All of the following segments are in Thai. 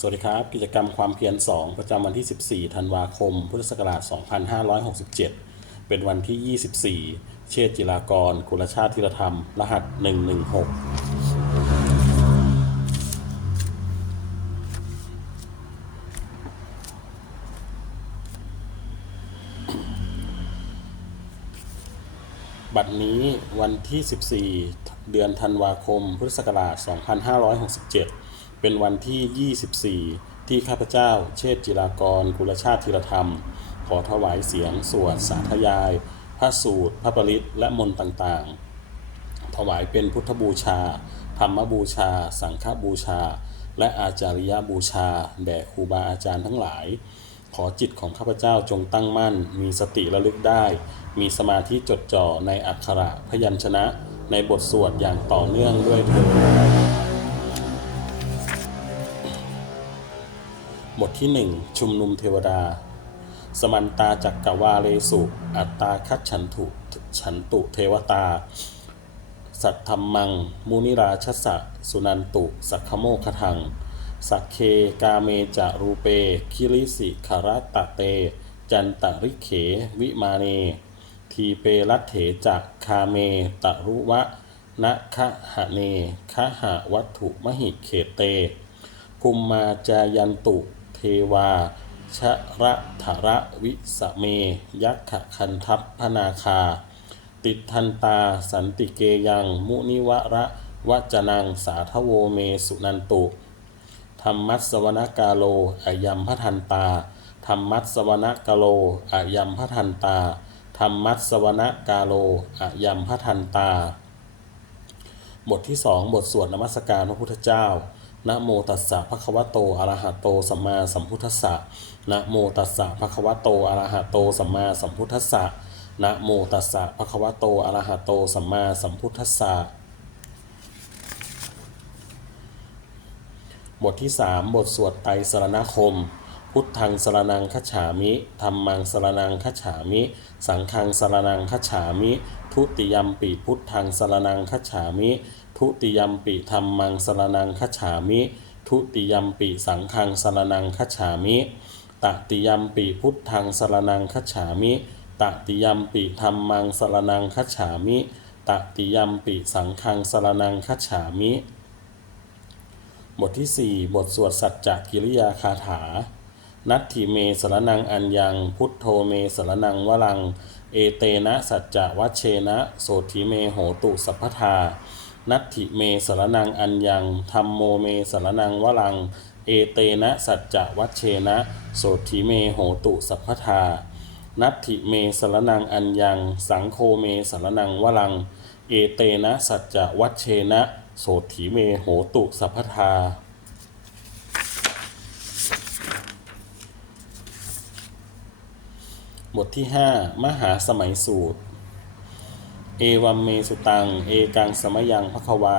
สวัสดีครับ กิจกรรมความเพียร 2 ประจำวันที่ 14 ธันวาคม พุทธศักราช 2567 เป็นวันที่ 24 เชษจิรากร กุลชาติธิรธรรม รหัส 116 บัดนี้วันที่ 14 เดือนธันวาคม พุทธศักราช 2567 เป็นวันที่ 24 ที่ข้าพเจ้า เชษจิรากร กุลชาติธีรธรรม ขอถวายเสียง สวด สาธยาย พระสูตร พระปริตและมนต์ต่างๆ ถวายเป็นพุทธบูชา ธรรมบูชา สังฆบูชา และอาจาริยบูชา แด่ครูบาอาจารย์ทั้งหลาย ขอจิตของข้าพเจ้าจงตั้งมั่น มีสติระลึกได้ มีสมาธิจดจ่อในอักขระพยัญชนะ ในบทสวดอย่างต่อเนื่องด้วยเถิด บทที่หนึ่งชุมนุมเทวดา สมันตาจักกวาเลสุ อัตตาคัจฉันถุฉันตุเทวตา สัทธรรมัง มุนิราชสะสุนันตุ สักขโมคทัง สักเคกาเมจารูเป คิริสิคารตะเต จันตริเข วิมาเน ทีเปรัตเถจักคาเมตะรุวะนะคะหะเนคะหะวัตถุมหิเขเตภูมมาจายันตุ เทวา ชระถระวิสเม ยักขคันทัพพนาคา ติทันตาสันติเกยัง มุนิวระวจนังสาทโวเมสุนันตุธรรมัสสวนกาโลอายัมพทันตาธรรมัสสวนกาโลอายัมพทันตาธรรมัสสวนกาโลอายัมพทันตา บทที่สองบทสวดนมัสการพระพุทธเจ้า นะโมตัสสะภะคะวะโตอะระหะโตสัมมาสัมพุทธัสสะนะโมตัสสะภะคะวะโตอะระหะโตสัมมาสัมพุทธัสสะนะโมตัสสะภะคะวะโตอะระหะโตสัมมาสัมพุทธัสสะบทที่ 3 บทสวดไตรสรณคม พุทธังสรนังคัจฉามิธรรมังสรนังคัจฉามิ สังฆังสรนังคัจฉามิ ทุติยมปิพุทธังสรนังคัจฉามิ ทุติยมปิธรรมังสรนังคัจฉามิ ทุติยมปิสังฆังสรนังคัจฉามิตติยมปิพุทธังสรนังคัจฉามิตติยมปิธรรมังสรนังคัจฉามิตติยมปิสังฆังสรนังคัจฉามิ บทที่ 4 บทสวดสัจจกิริยาคาถา นัตถิเมสรนังอัญญัง พุทโธเมสรนังวลัง เอเตนะสัจจวัชเชนะ โสถิเมโหตุสัพพทา นัตถิเมสรนังอัญญังธรรมโมเมสรนังวลัง เอเตนะสัจจะวัชเชนะ โสถิเมโหตุสัพพทา นัตถิเมสรนังอัญญัง สังโฆเมสรนังวลัง เอเตนะสัจจะวัชเชนะ โสถิเมโหตุสัพพทาบทที่ 5 มหาสมัยสูตร เอวัมเมสุตัง เอกังสมยังภควา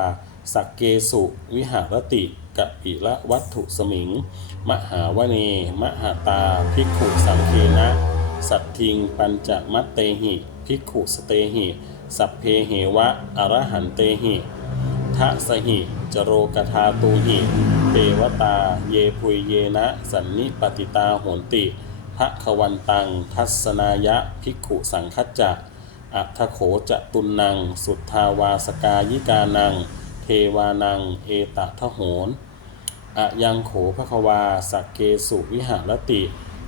สักเกสุวิหารติกะปิละวัตถุสมิง มหาวเน มหาตา ภิกขุสังเคนะ สัตทิง ปัญจมัตเตหิ ภิกขุสเตหิ สัพเพเหวะ อรหันเตหิทะสหิ จโรกทาตูหิเทวตา เยพุยเยนะ สันนิปติตาโหนติพระควันตัง ทัศนายะ ภิกขุสังคัจจะ อัทโขจะตุนนัง สุทธาวาสกายิกานัง เทวานัง เอตทะโหนอะยังโขภควาสักเกสุวิหารติ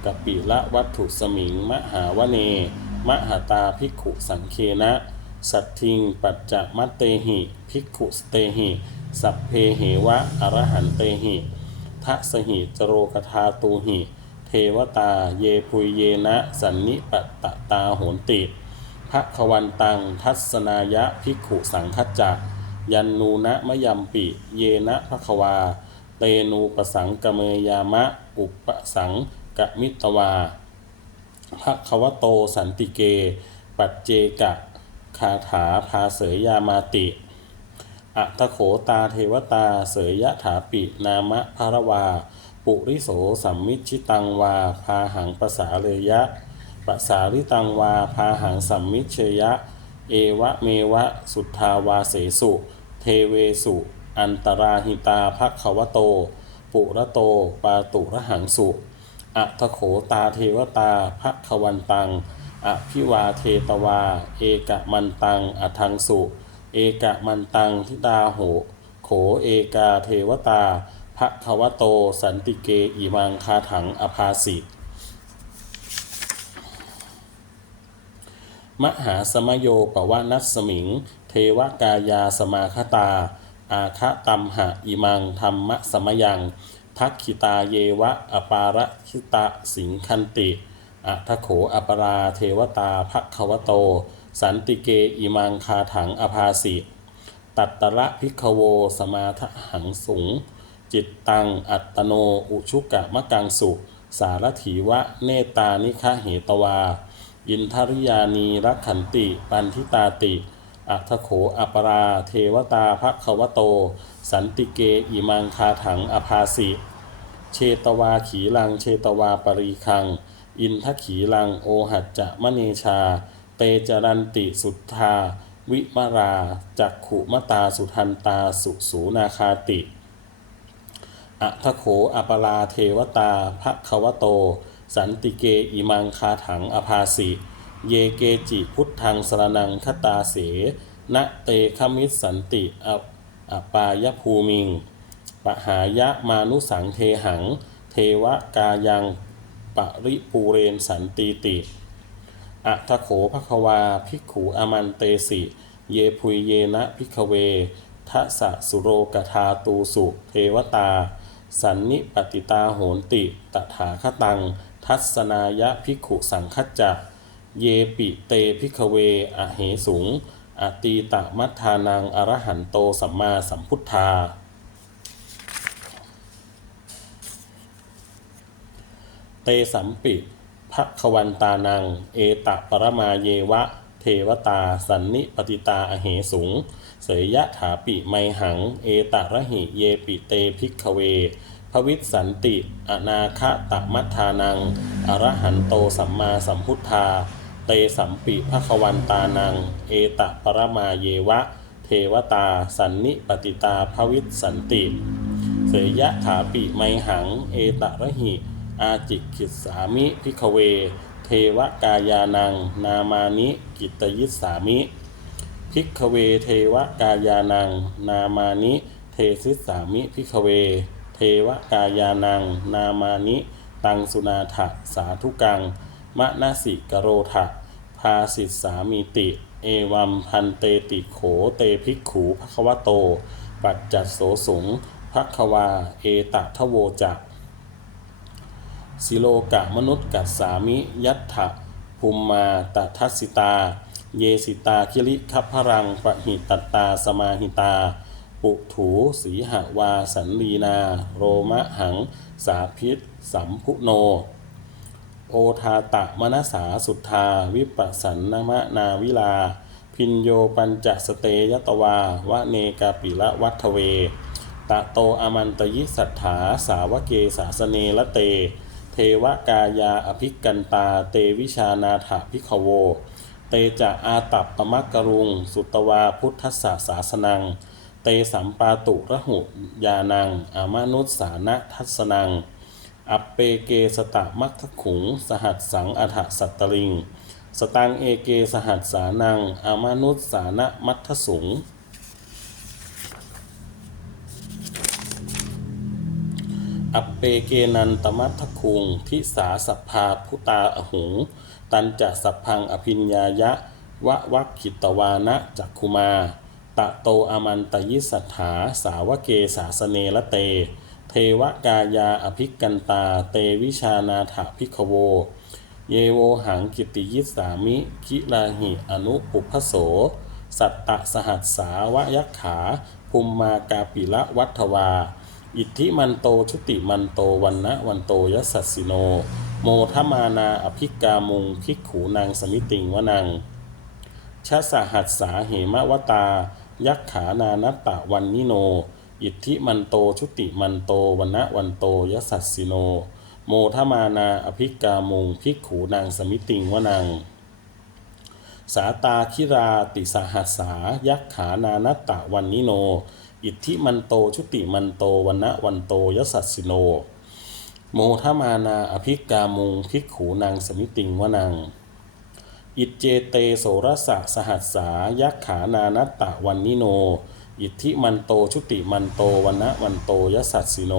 กปิละวัตถุสมิง มหาวเน มหาตาภิกขุสังเคนะ สัตทิงปัจจมัตเตหิภิกขุสเตหิ สัพเพเหวะอรหันเตหิทะสหิจโรกทาตูหิ เทวตาเยพุยเยนะ สันนิปตตตาโหนติ พระควันตังทัศนายะภิกขุสังคัจจะยันนูนะมะยัมปิ เยนะภควา เตนูปสังกเมยามะ อุปสังกมิตวาภะควโตสันติเก ปัจเจกะคาถาพาเสยยามาติอัตโขตาเทวตาเสยยะถาปินามะภารวา ปุริโสสัมมิชิตังวา พาหังปสาเลยะ ปสาริตังวาพาหังสัมมิเชยะ เอวะเมวะสุทธาวาเสสุ เทเวสุ อันตราหิตาภควโต ปุระโต ปาตุระหังสุ อัทโขตาเทวตาภควันตัง อภิวาเทตวา เอกะมันตังอทังสุ เอกะมันตังทิดาโห โขเอกาเทวตาภควโต สันติเกอิมังคาถังอภาสิ มหาสมโยปวานัสมิง เทวกายาสมาคตา อาคะตัมหะอิมังธรรมสมยัง ทักขิตาเยวะ อปาระคิตะสิงคันติ อัทโขอปราเทวตาภควโต สันติเกอิมังคาถังอภาสิ ตัตตะพิกโวสมาทหังสุงจิตตัง อัตโน อุชุกะมะกังสุ สารถีวะ เนตานิคะเหตวา อินทริยานีรักขันติ ปันทิตาติ อัทโขอปรา เทวตาภควโต สันติเกอิมังคาถังอภาสิ เชตวาขีลัง เชตวาปรีคัง อินทขีลังโอหัจจะมะเนชา เตจรันติสุทธา วิมาราจักขุมตาสุทันตาสุสูนาคาติอัทโขอปราเทวตาภควโต สันติเกอิมังคาถังอภาสิ เยเกจิพุทธังสรนังคตาเสนะเตคมิสสันติออปายภูมิง ปหายะมานุสังเทหัง เทวกายังปริปูเรนสันติติอัทโขภควาภิกขูอมันเตสิ เยพุยเยนะพิกเวทัสสะสุโรกธาตูสุ เทวตา สันนิปติตาโหนติตถาคตัง ทัศนายะภิกขุสังคัจจะเยปิเตพิกเวอเหสุงอตีตะมัทธานังอรหันโตสัมมาสัมพุทธา เตสัมปิภควันตานัง เอตะปรมาเยวะ เทวตาสันนิปติตาอเหสุง เสยยะถาปิไมหัง เอตะระหิเยปิเตพิกเว ภวิสสันติอนาคตมัทานัง อรหันโตสัมมาสัมพุทธา เตสัมปิภควันตานัง เอตะปรมาเยวะ เทวตา สันนิปติตาภวิสสันติ เสยยะถาปิไมหัง เอตะระหิ อาจิกขิสามิพิกเว เทวกายานัง นามานิกิตยิสามิพิกเวเทวกายานัง นามานิ เทสิสามิพิกเว วกายานัง นามานิ ตังสุนาถะสาธุกัง มะนาสิกโรทะภาสิสามีติ เอวัมพันเตติโขเตภิกขูภควโต ปัจจัดโสสุงภควา เอตทโวจักสิโลกะมนุษย์กัสสามิ ยัตถะภูมมาตทัสสิตา เยสิตาคิริคัพพรังปะหิตตาสมาหิตา ปุถูสีหวาสันลีนา โรมะหัง สาพิษ สัมพุโน โอทาตะมนสาสุทธา วิปสันนมะนาวิลา พินโยปัญจสเตยตวาวะเนกาปิละวัฒเว ตะโตอมันตยิสัทธาสาวเกสาสเนละเต เทวกายาอภิกันตา เตวิชานาถาพิขโว เตจะอาตัปปมักกรุง สุตวาพุทธสสาสนัง เตสัมปาตุระหุยานัง อามานุสสานะทัสนัง อัปเปเกสตะมัคคขุง สหัสสังอัฏฐสัตตลิง สตังเอเกสหัสสานัง อามานุสสานะมัทธสุง อัปเปเกนันตมัทธคุง ทิสาสัพพาพุตาอหุง ตันจะสัพพังอภิญญายะ วะวักขิตวานะจักคุมาะโตอามันตยิสัทธาสาวเกสาสเนละเต เทวกายาอภิกันตา เตวิชานาถาภิกโว เยโวหังกิติยิสามิคิลาหิอนุปุพพโส สัตตะสหัสสาวะยักขาภูมมากาปิละวัฒวา อิทธิมันโตชุติมันโตวันนะวันโตยสัสสิโน โมทมานาอภิกามุงพิกขูนางสมิติงวนังชาสหัสสาเหมวตา ยักขานานัตตะวันนิโน อิทธิมันโตชุติมันโตวันะวันโตยสัสสิโน โมทมานาอภิกามุงพิกขูนางสมิติงวนัง สาตาคิราติสหัสสา ยักขานานัตตะวันนิโน อิทธิมันโตชุติมันโตวันะวันโตยสัสสิโน โมทมานาอภิกามุงภิกขูนางสมิติงวนัง อิจเจเตโสรสะสหัสสายักขานานัตตะวันนิโน อิทธิมันโตชุติมันโตวันนะวันโตยสัสสิโน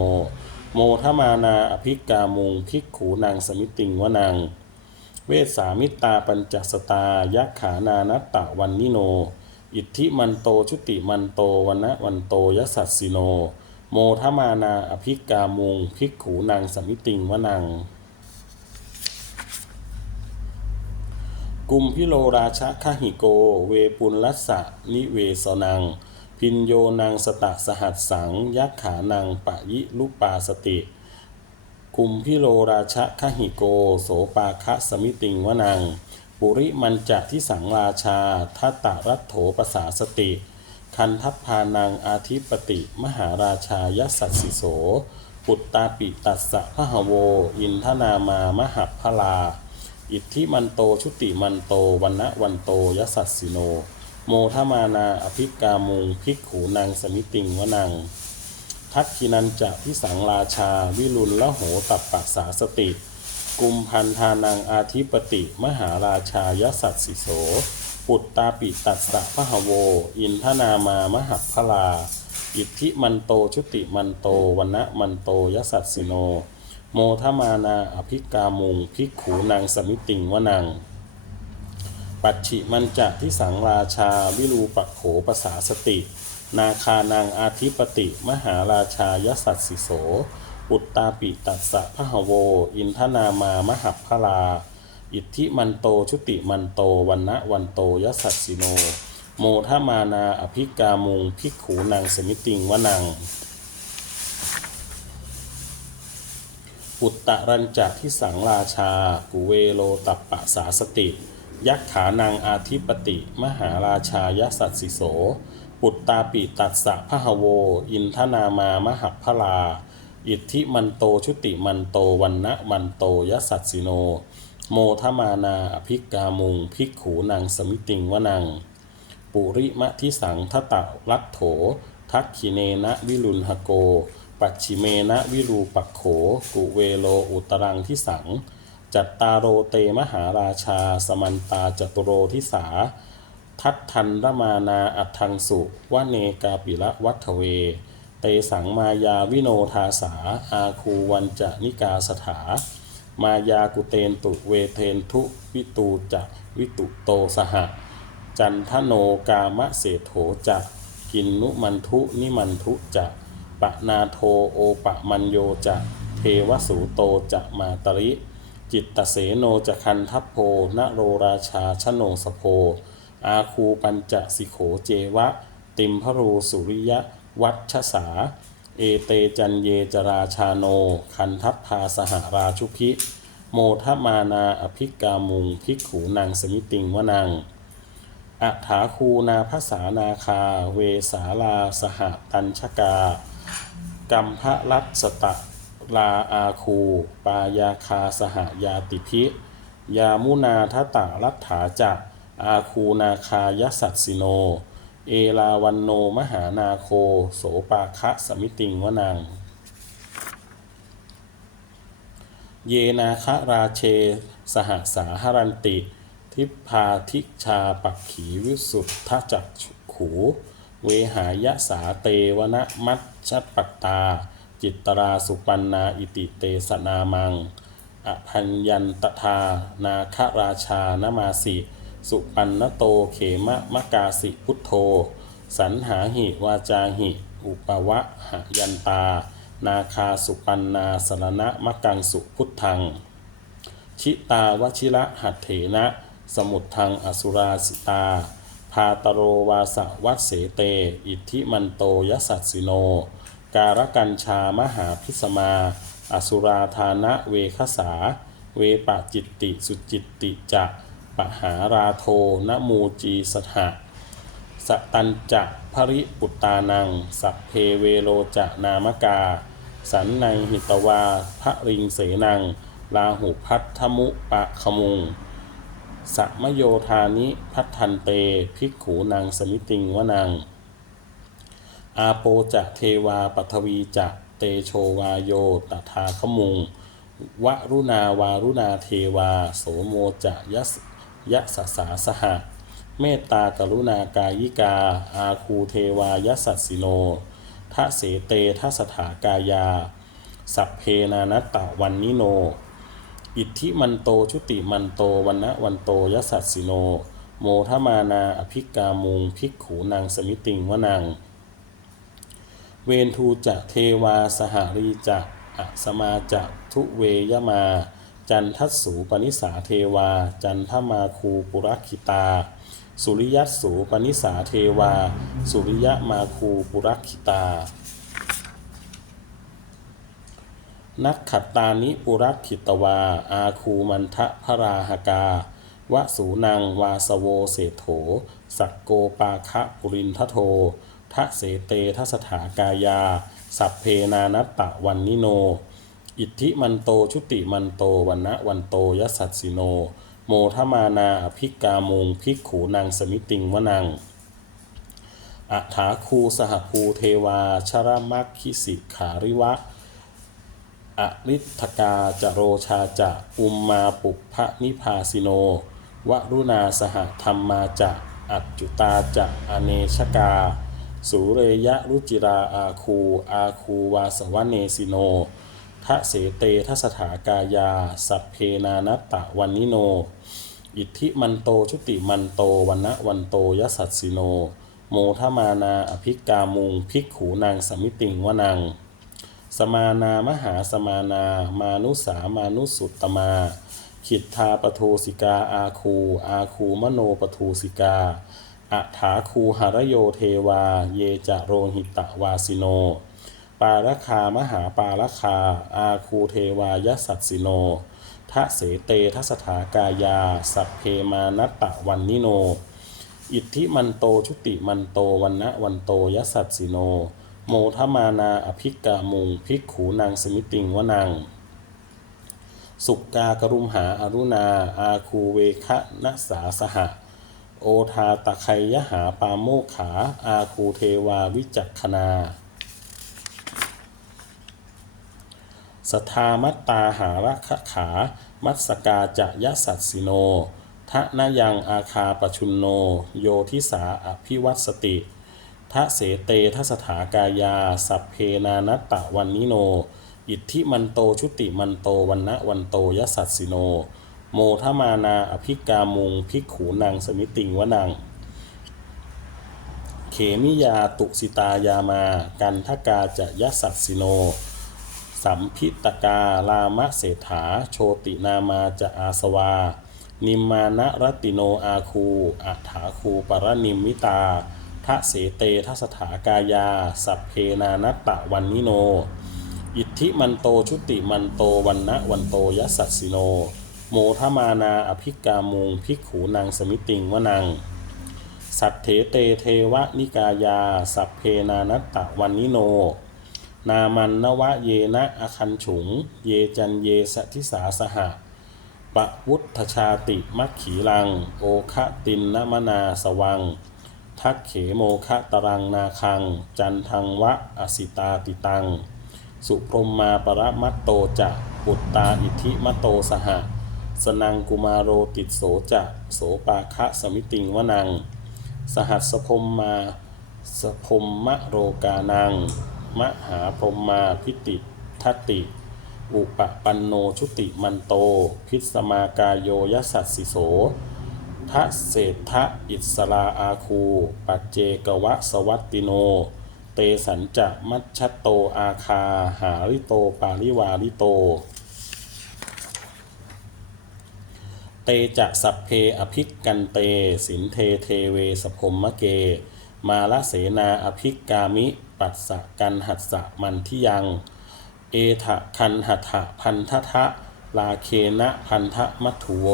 โมทมานาอภิกามุงภิกขูนางสมิติงวนังเวสสามิตาปัญจสตายักขานานัตตะวันนิโน อิทธิมันโตชุติมันโตวันนะวันโตยสัสสิโน โมทมานาอภิกามุงภิกขูนางสมิติงวนัง กุมพิโลราชคหิโก เวปุลลัสสะนิเวสนัง พินโยนางสตะสหัสสัง ยักขานังปะยิลุปาสติ กุมพิโลราชคหิโก โสปาคะสมิติงวนัง ปุริมันจะทิสังราชาทัตตารัตโถปสาสติ คันทัพพานังอาทิปติมหาราชายสัสสิโส ปุตตาปิตัสสะพะหโว อินทนามามหัพพลา อิทธิมันโตชุติมันโตวันนะวันโตยสัสสิโน โมทมานาอภิกามุงภิกขูนางสมิติงวนัง ทักขินันจะพิสังราชา วิรุณละโหตัปปะสาสติ กุมพันธานังอาทิปติ มหาราชายสัสสิโส ปุตตาปิตัสสะพะหโว อินทนามามหัพพลา อิทธิมันโตชุติมันโตวันนะมันโตยสัสสิโน โมทมานาอภิกามุงภิกขูนางสมิติงวนัง ปัจฉิมันจะทิสังราชา วิรูปโขปสาสติ นาคานางอาทิปติ มหาราชายสัสสิโสปุตตาปิตัสสะพะหโว อินทนามามหัพพลา อิทธิมันโตชุติมันโตวันนะวันโตยสัสสิโน โมทมานาอภิกามุงภิกขูนางสมิติงวนัง ปุตตะรัญจะทิสังราชา กุเวโลตัปปะสาสติ ยักขานางอาทิปติ มหาราชายสัสสิโส ปุตตาปิตัสสะพะหโว อินทนามามหัพพลา อิทธิมันโตชุติมันโตวันนะมันโตยสัสสิโน โมทมานาอภิกามุงภิกขูนางสมิติงวนัง ปุริมะทิสังทตะรัตโถ ทักขิเนนะวิรุณหโก ปัจฉิเมนะวิรูปักโข กุเวโลอุตรังทิสัง จัตตารโรเตมหาราชา สมันตาจตุโรทิสา ทัตทันรมานาอัทังสุวเนกาปิละวัฒเว เตสังมายาวิโนทาสา อาคูวันจะนิกาสถา มายากุเตนตุเวเทนทุวิตูจะวิตุโตสหะ จันทโนกามะเศโถจะกินนุมันทุนิมันทุจะ ปะนาโทโอปะมันโยจะเทวสูโตจะมาตริ จิตตเสโนจะคันทัพโพนโรราชาชโนสโพ อาคูปัญจสิโขเจวะ ติมพรูสุริยะวัชสา เอเตจันเยจราชาโน คันทัพพาสหราชุพิ โมทมานาอภิกามุงภิกขูนางสมิติงวนังอัฏฐาคูนาภาษานาคา เวสาลาสหตัญชกา กัมพะรัตสตะลาอาคู ปายาคาสหายาติพิยามุนาทตะรัตถาจักอาคูนาคายสัสสิโน เอลาวันโนมหานาโค โสปาคะสมิติงวนัง เยนาคะราเช สหสาหรันติ ทิพาทิชาปักขีวิสุทธจักขู เวหายะสาเตวนะมัชชปปตตา จิตตราสุปันนาอิติเตสนามัง อภัญยันตทา นาคราชานมาสิ สุปันนโตเขมะมะกาสิพุทโธ สันหาหิวาจาหิ อุปวะหะยันตา นาคาสุปันนาสรณะมะกังสุพุทธัง ชิตาวชิระหัตเถนะ สมุทธังอสุราสิตา พาตโรวาสวัตเสเต อิทธิมันโตยสัสสิโน การกัญชามหาพิสมา อสุราธานะเวคสา เวปะจิตติสุจิตติจะปหาราโทนมูจีสหะสตันจะภริปุตตานัง สัพเพเวโรจะนามกา สันในหิตวาพระริงเสนังลาหุพัทธมุปะขมุง สัมโยธานิพัทธันเต ภิกขูนางสมิติงวนังอาโปจะเทวาปัทวีจะเตโชวาโยตถาขมุงวรุณาวารุณาเทวา โสโมจะยัสยะสสาสหะ เมตตากรุณากายิกา อาคูเทวายสัสสิโนทะเสเตทะสถากายา สัพเพนานัตตะวันนิโน อิทธิมันโตชุติมันโตวันนะวันโตยสัสสิโน โมทมานาอภิกามุงภิกขูนางสมิติงวนังเวนทูจะเทวาสหารีจะอะสมาจะทุเวยมา จันทัสสูปนิสาเทวา จันทมาคูปุรักขิตา สุริยัสสูปนิสาเทวา สุริยมาคูปุรักขิตา นักขัตตานิปุรักขิตวา อาคูมันทะพราหกาวสูนังวาสโวเศโถ สักโกปาคะปุรินทโททะเสเตทสถากายา สัพเพนานัตตะวันนิโน อิทธิมันโตชุติมันโตวันนะวันโตยสัสสิโน โมทมานาอภิกามุงภิกขูนางสมิติงวนังอัฐาคูสหภูเทวา ชรมักคิสิขาริวะ อริทกาจโรชาจะอุมมาปุพพนิพาสิโน วรุณาสหธรรมมาจะ อัจจุตาจะอเนชกา สุเรยะรุจิราอาคู อาคูวาสวเนสิโนทะเสเตทสถากายา สัพเพนานัตตะวันนิโน อิทธิมันโตชุติมันโตวันนะวันโตยสัสสิโน โมทมานาอภิกามุงภิกขูนางสมิติงวนัง สมานามหาสมานา มานุสามานุสุตตมา ขิทธาปโทสิกาอาคู อาคูมโนปทูสิกาอัฐาคูหารโยเทวา เยจะโรหิตะวาสิโน ปารคามหาปารคา อาคูเทวายสัสสิโนทะเสเตทสถากายา สัพเพมานัตตะวันนิโน อิทธิมันโตชุติมันโตวันนะวันโตยสัสสิโน โมทมานาอภิกามุงภิกขูนางสมิติงวนัง สุกากรุมหาอรุณา อาคูเวคะนัสาสหะ โอทาตะไคยหาปาโมขา อาคูเทวาวิจักขนาสทามัตตาหารักขา มัสกาจะยะสัสสิโนทะนยังอาคาปชุนโน โยทิสาอภิวัตสติ ทะเสเตทสถากายา สัพเพนานัตตะวันนิโน อิทธิมันโตชุติมันโตวันนะวันโตยสัสสิโน โมทมานาอภิกามุงภิกขูนางสมิติงวนัง เขมิยาตุสิตายามา กันทกาจะยสัสสิโน สัมพิตกาลามะเศรษฐาโชตินามาจะอาสวา นิมมานะรตติโนอาคูอัฏฐาคูปรนิมมิตา ทะเสเตทสถากายา สัพเพนานัตตะวันนิโน อิทธิมันโตชุติมันโตวันนะวันโตยสัสสิโน โมทมานาอภิกามุงภิกขูนางสมิติงวนัง สัตเถเตเทวนิกายา สัพเพนานัตตะวันนิโน นามันนวะเยนะอคันฉุง เยจันเยสทิสาสหะปะวุฒชาติมัคขีลัง โอคะตินนมนาสวัง ทักเขโมคะตรังนาคัง จันทังวะอสิตาติตัง สุพรหมาปรมัตโตจะปุตตาอิทิมโตสหะ สนังกุมาโรติดโสจะโสปาคะสมิติงวนัง สหัสสพรมมาสพรหมโรกานัง มหาพรหมาพิติทัตติอุปปันโนชุติมันโต พิสมากายโยยสัสสิโส ทะเศรษฐะอิสราอาคู ปัจเจกวะสวัตติโน เตสัญจะมัชชโตอาคา หาริโตปาริวาริโต เตจะสัพเพอภิกกันเต สินเทเทเวสพมมะเก มาละเสนาอภิกกามิ ปัสสะกันหัสสะมันทิยัง เอทะคันหัตถะพันทะทะลาเคนะพันทะมัทุโว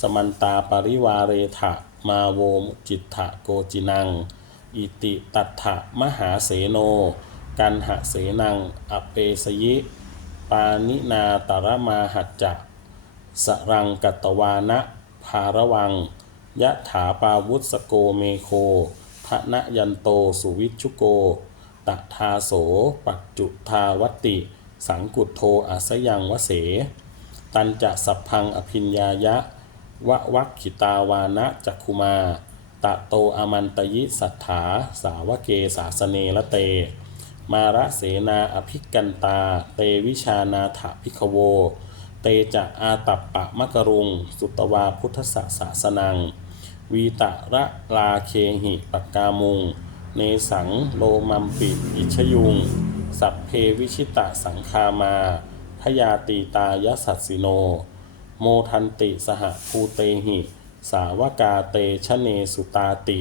สมันตาปริวาเรทะมาโวมจิตถะโกจินัง อิติตัตถะมหาเสโน กันหะเสนังอเปสยิ ปานินาตรมาหัจจะสรังกัตวานะภาระวัง ยะถาปาวุสโกเมโคทะนะยันโตสุวิชุโกตทาโส ปัจจุทาวตติ สังกุตโทอาสยังวเส ตันจะสัพพังอภิญญายะ วะวัคขิตาวานะจักคุมา ตะโตอมันตยิสัทธา สาวเกสาสเนละเต มาระเสนาอภิกันตา เตวิชานาถพิขโว เตจะอาตัปปะมะกรุง สุตวาพุทธสสาสนัง วีตะระลาเคหิปกกามุง เนสังโลมัมปิอิชยุง สัพเพวิชิตะสังคามาพยาตีตายสัสสิโน โมทันติสหภูเตหิ สาวกาเตชะเนสุตาติ